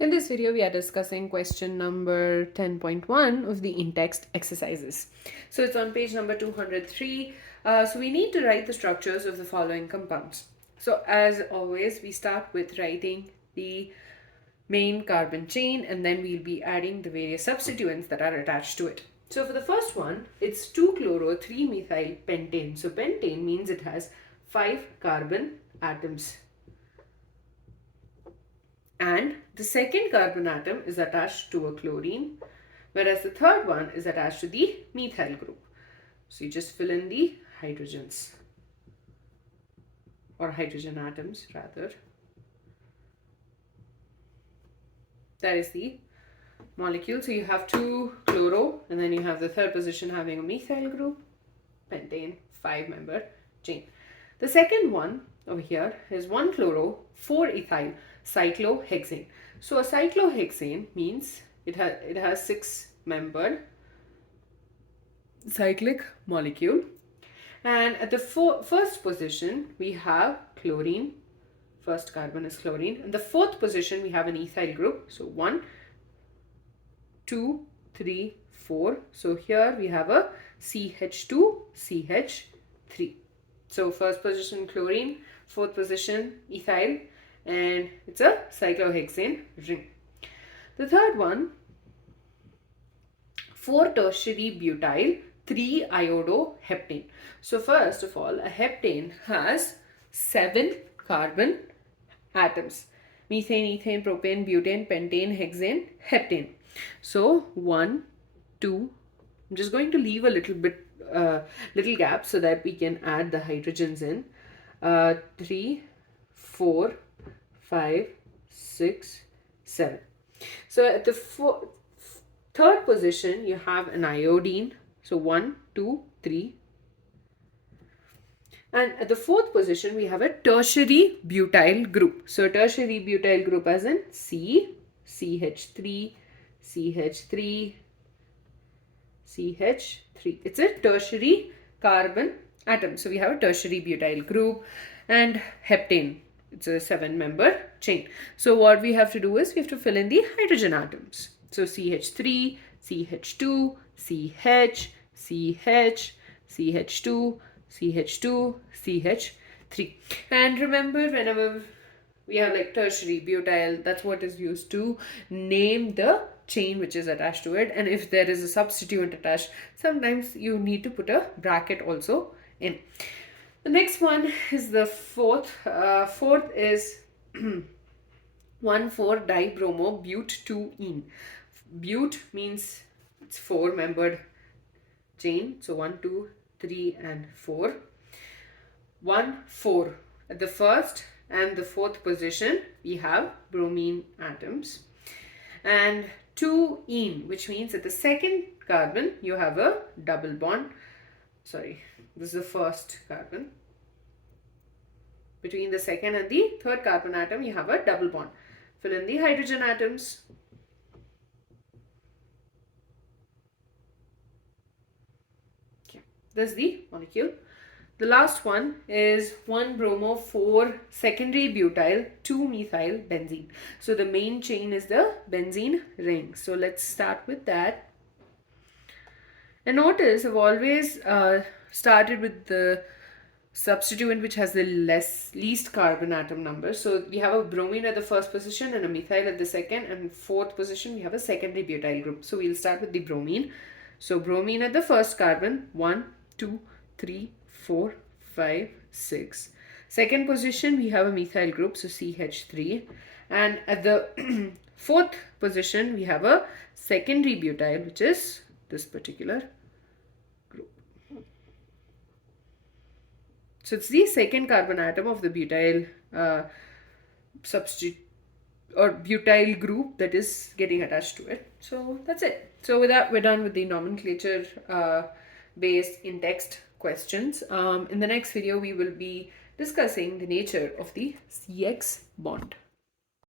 In this video, we are discussing question number 10.1 of the Intext exercises. So it's on page number 203. So we need to write the structures of the following compounds. So as always, we start with writing the main carbon chain, and then we'll be adding the various substituents that are attached to it. So for the first one, it's 2-chloro 3-methyl pentane. So pentane means it has 5 carbon atoms. And the second carbon atom is attached to a chlorine, whereas the third one is attached to the methyl group. So you just fill in the hydrogens, or hydrogen atoms rather. That is the molecule. So you have 2-chloro, and then you have the third position having a methyl group, pentane, 5-member chain. The second one over here is 1-chloro 4-ethyl cyclohexane. So a cyclohexane means it has 6-membered cyclic molecule, and at the first position we have chlorine. First carbon is chlorine, and the fourth position we have an ethyl group. So 1, 2, 3, 4. So here we have a CH2 CH3. So first position chlorine, fourth position ethyl, and it's a cyclohexane ring. The third one, 4-tertiary butyl 3-iodoheptane. So first of all, a heptane has 7 carbon atoms: methane, ethane, propane, butane, pentane, hexane, heptane. So 1, 2, I'm just going to leave a little gap so that we can add the hydrogens in. 3, 4, 5, 6, 7. So at the third position you have an iodine. So 1, 2, 3. And at the fourth position we have a tertiary butyl group. So tertiary butyl group as in C, CH3, CH3, CH3. It's a tertiary carbon atom. So we have a tertiary butyl group. And heptane, it's a 7-member chain. So what we have to do is we have to fill in the hydrogen atoms. So CH3, CH2, CH, CH, CH2, CH2, CH3. And remember, whenever we have like tertiary butyl, that's what is used to name the chain which is attached to it. And if there is a substituent attached, sometimes you need to put a bracket also in. The next one is the fourth. Fourth is 1,4-dibromo-bute-2-ene. Bute means it's 4-membered chain. So 1, 2, 3, and 4. 1, 4. At the first and the fourth position, we have bromine atoms. And 2-ene, which means at the second carbon, you have a double bond. Sorry, this is the first carbon. Between the second and the third carbon atom, you have a double bond. Fill in the hydrogen atoms. Okay, that's the molecule. The last one is 1-bromo-4 secondary butyl 2-methyl benzene. So the main chain is the benzene ring. So let's start with that. And notice I've always started with the substituent which has the least carbon atom number. So we have a bromine at the first position and a methyl at the second, and fourth position we have a secondary butyl group. So we'll start with the bromine. So bromine at the first carbon, 1, 2, 3, 4, 5, 6. Second position we have a methyl group, so CH3. And at the fourth position we have a secondary butyl, which is this particular group. So it's the second carbon atom of the butyl substitute or butyl group that is getting attached to it. So that's it. So with that, we're done with the nomenclature based in-text questions. In the next video, we will be discussing the nature of the CX bond.